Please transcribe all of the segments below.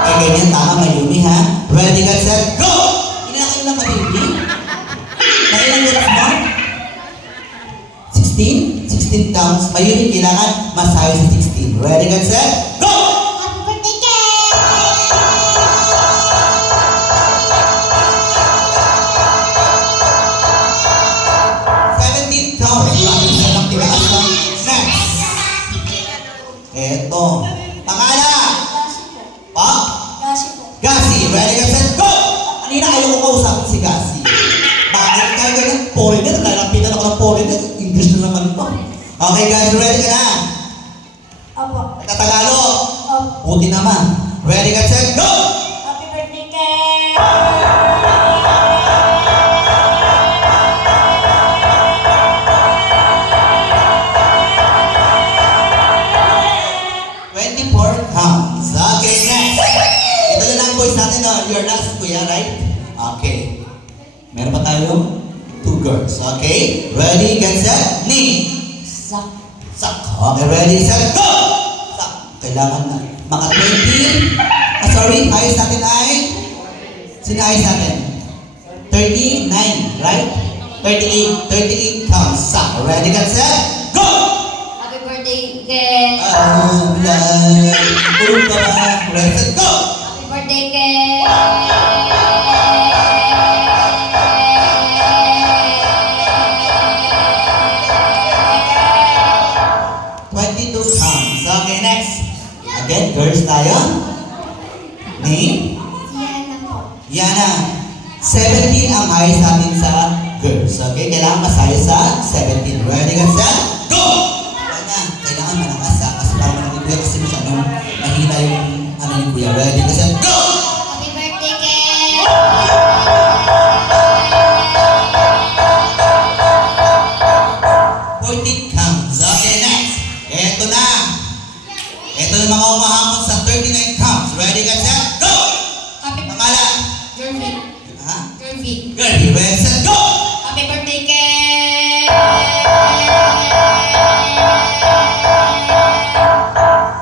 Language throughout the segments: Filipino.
Eh, ganyan, tama, Mayumi, ha? Ready, get, set, go! Inakain lang ka, baby. Nailang years mo? 16? 16 counts. Mayumi, kailangan masayo sa 16. Ready, get, set, go! Happy birthday, Ken! 17 counts. Isa lang tibaas lang. Next. Eto. Pangalan. Pa? Gasi po. Gasi. Ready, get, set, go! Kanina ayaw ko kausapin si Gasi. Bakit kaya ganyan? Foreigner. Lalapitan ako ng foreigner. English na naman ito. Okay, guys. Ready ka na? Opo. Tagalog. Opo. Buti naman. Ready, get, set, go! Happy birthday, Ken! 24 counts. Okay, next. Ito na lang boys natin. Your last, kuya, right? Okay. Meron pa tayo? 2 girls. Okay? Ready, get, set, knee. Sak. Sak. Okay, ready, set, go! Sak. Kailangan na. Mga 20. Sorry, ayos natin ay? Sino ayos natin? 39, right? 38 counts. Sak. Ready, get, set, go! Happy birthday, Ken! Tulog ka ba? Ready, set, go! Happy birthday, Ken! 22 counts. Okay, next. Again, girls tayo. Name? Siya po. Yana. 17 ang highest natin sa girls. Okay, kailangan masaya sa 17. Ready, get, set, go! Yana, kailangan malakas sa kasama ng kuya kasi masyadong mahina yung ano ni kuya. Ready, get, set, go! Happy birthday, Ken! 14 counts. Okay, next. Eto na. Eto yung mga umahamon sa 39 counts. Ready, get, set, go! Happy Pangalan? Girlfriend. Ha? Girlfriend. Girl, ready, set, go! Happy birthday, Ken!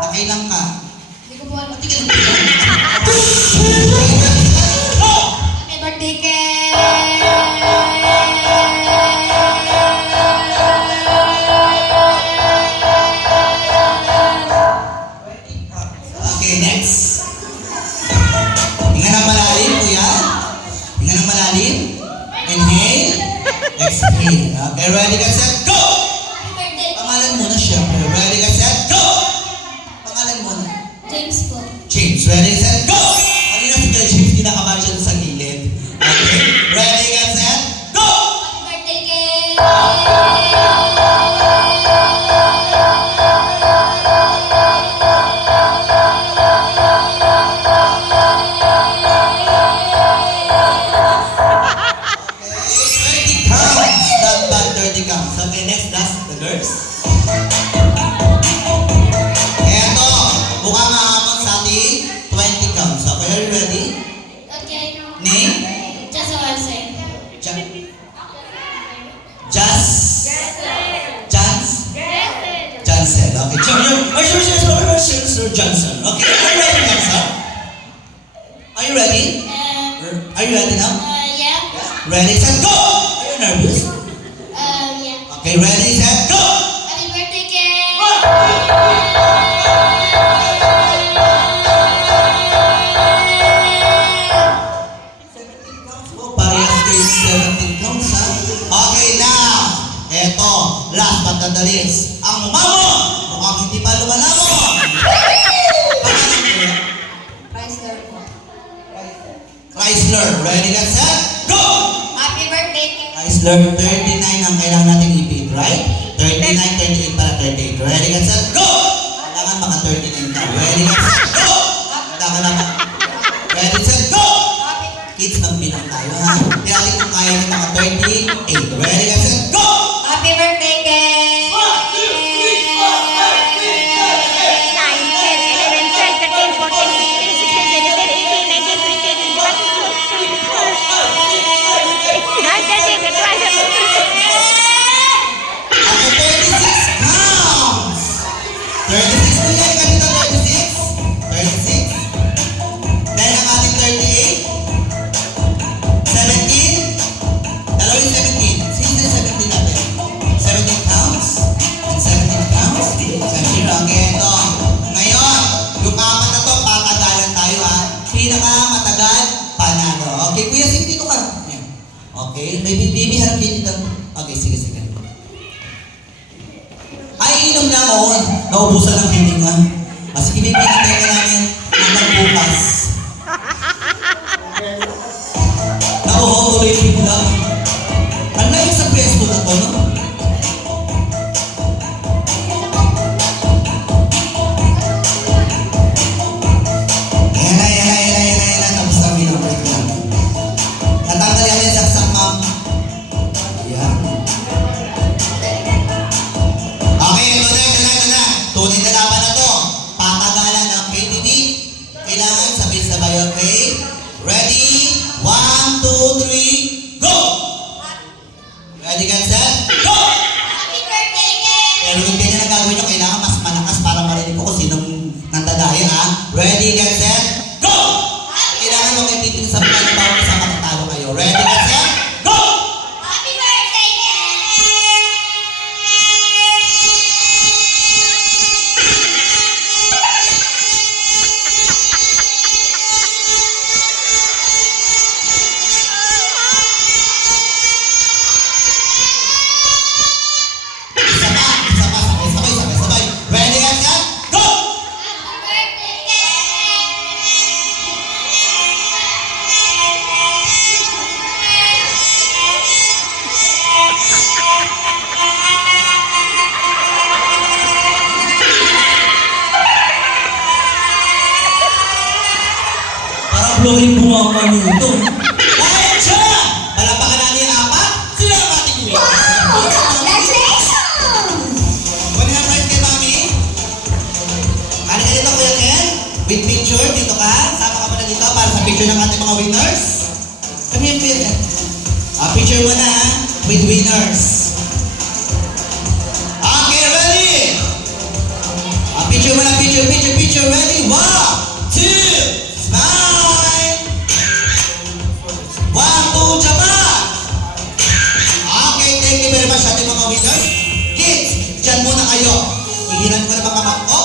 Nakailang ka. Hindi ko po alam. Pati ka lang bilang. Happy birthday, Ken! Okay, next. Hinga ng malalim, kuya. Hinga ng malalim. Inhale. Exhale. Okay, ready, get, set, go! Happy birthday, Pangalan muna, syempre. Ready, get, set, go! Pangalan muna. James po. James, ready, set, go! Kanina si Kuya James, kinakabahan siya sa gilid. Okay, ready, get, set, go! Happy birthday, Ken! Okay, 30 counts. Not bad, 30 counts. Okay, next, last, the girls. Eto, mukhang mahamon sa ating 20 counts. Okay, are you ready? Okay. Name? Just one second. Johnson. Okay, Sir Johnson. Okay, are you ready, Johnson? Are you ready? Are you ready now? Yeah. Ready, set, go! Are you nervous? Yeah. Okay, ready, set, go! Happy birthday, Ken! Oh, parehas kayo 17 counts, ha? Okay, now, eto, last but not the least, ang umamon! Mukhang hindi pa lumalamon! Pangalan ko, Chrysler po. Chrysler. Ready, get, set, go! Happy birthday, Ken! Chrysler, 39 ang kailangan natin i-beat, right? 39, 38 para 38. Ready, get, set, go! Kailangan maka 39 ka. Ready, get, set, go! Kailangan naman. Ready, set, go! Happy Kids, magbilang tayo, ha? Hindi natin kung kaya ng mga 38. Ready, get, set, go! Happy birthday, Ken! 9, 10, 11, 12, 13, 14, 36 counts! 36 kuya, kanina 36? 36? Okay? May baby harap kayo dito. Okay, sige, sige. Ay, inom na ako. Naubusan ng hininga. Sige, baby, hintay ka namin hanggang bukas. Nauho, tuloy yung bigla. Ang layo sa pwesto na to, no? Yan na. Tapos kami ng break lang. Natanggal yan yung saksak, ma'am. Yan. Okay, ito na. Tunay na laban na to. Patagalan ng KTV. Kailangan sabay-sabay, okay? Ready? 1, 2, 3, go! Ready, get set, go! Happy birthday, Ken! Pero yung ganyan na gagawin nyo, kailangan mas malakas para marinig ko kung sinong nandadaya, ha? Ready, get set, go! Kailangan mo kayo titin sa plan bawat isa matatalo kayo. Ready, get set, go! Happy birthday, Ken! Isa pa, sabay. Ready, get set, go! Happy birthday, Parang blowing bunga ang ito. Dahil siya! Palapakan natin yung apat, sila ang ating kuya. Congratulations! Kunin ang prize kay Mami. Ano ka dito, Kuya Ken? With picture, dito ka. Sama ka muna dito para sa picture ng ating mga winners. Come here, Kuya Ken. Picture mo na, with winners. Okay, ready? Picture mo na, picture. Ready? 1, 2, smile! 1, 2, Japan! Okay, thank you very much sa ating mga winners. Kids, dyan muna kayo. Hihilan ko na mga kamap ko.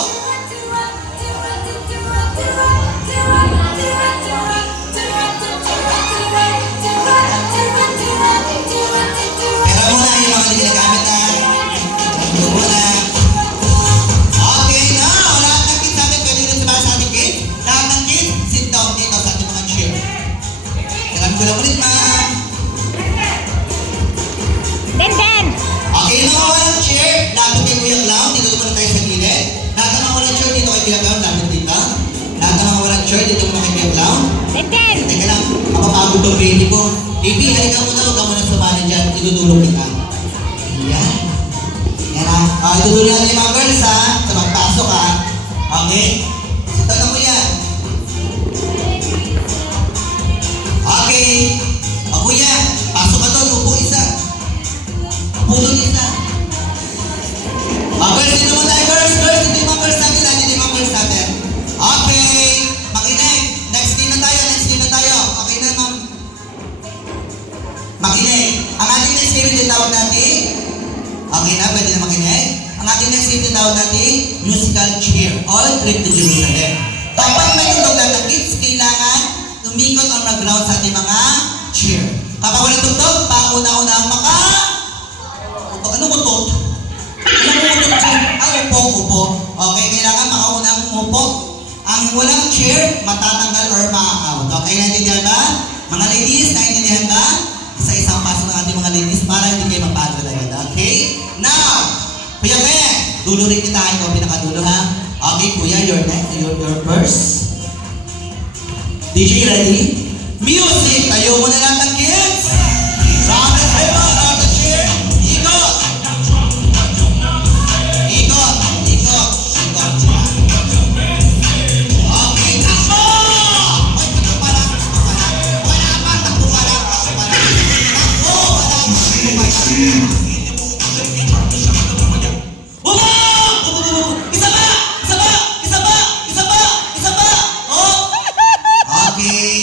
Pera muna yung mga hindi ginagamit na. Ito muna. Okay, now, lahat ng kids natin pwede rin sa sa ating kids. Lahat ng kids, sit down dito sa ating mga chair. Kailan ko lang ulit, ma'am. Okay, mga walang chair, lapit kay Kuya Clown, dito muna tayo sa gilid. Lahat ng mga walang chair, dito kay Kuya Clown, lapit dito. Lahat ng mga walang chair, dito muna kay Kuya Clown. Teka lang, mapapagod tong baby ko. Baby, halika muna, huwag ka muna sumali dyan, idudulong kita. Yan. Yan ha. Idudulong natin yung mga girls ha, sa magpasok ha. Okay? Sita na mo yan. Okay. Kuya, pasok ka doon, upo isa. Pulot isa. Girls, dito mo tayo, girls. Dito yung mga girls natin. Okay. Makinig. Next team na tayo. Okay na, ma'am. Makinig. Ang ating next team yung tawag natin. Okay na, pwede na makinig. Ang ating next team yung tawag natin, musical cheer. All trip to Jerusalem. Kapag may tugtog ng kids, kailangan tumikot on the ground sa ating mga cheer. Kapag walang tugtog, pauna-una ang maka... Ano mo to? Upo. Okay, kailangan makaunang upo. Ang walang chair, matatanggal or ma-out. Okay, naintindihan ba? Mga ladies, naintindihan ba? Isa-isang paso ng ating mga ladies para hindi kayo mapagod agad. Okay? Now, Kuya Ken, dulo rin kita. Ikaw pinakadulo ha. Okay, Kuya, you're next. Your first. DJ, ready? Music! Tayo mo na lang ng kids! Round the table, round the chair. Ikot. Okay, takbo! Ay, takbo pa lang. Wala pa, takbo pa lang. Takbo! Isa pa! Oh! Okay.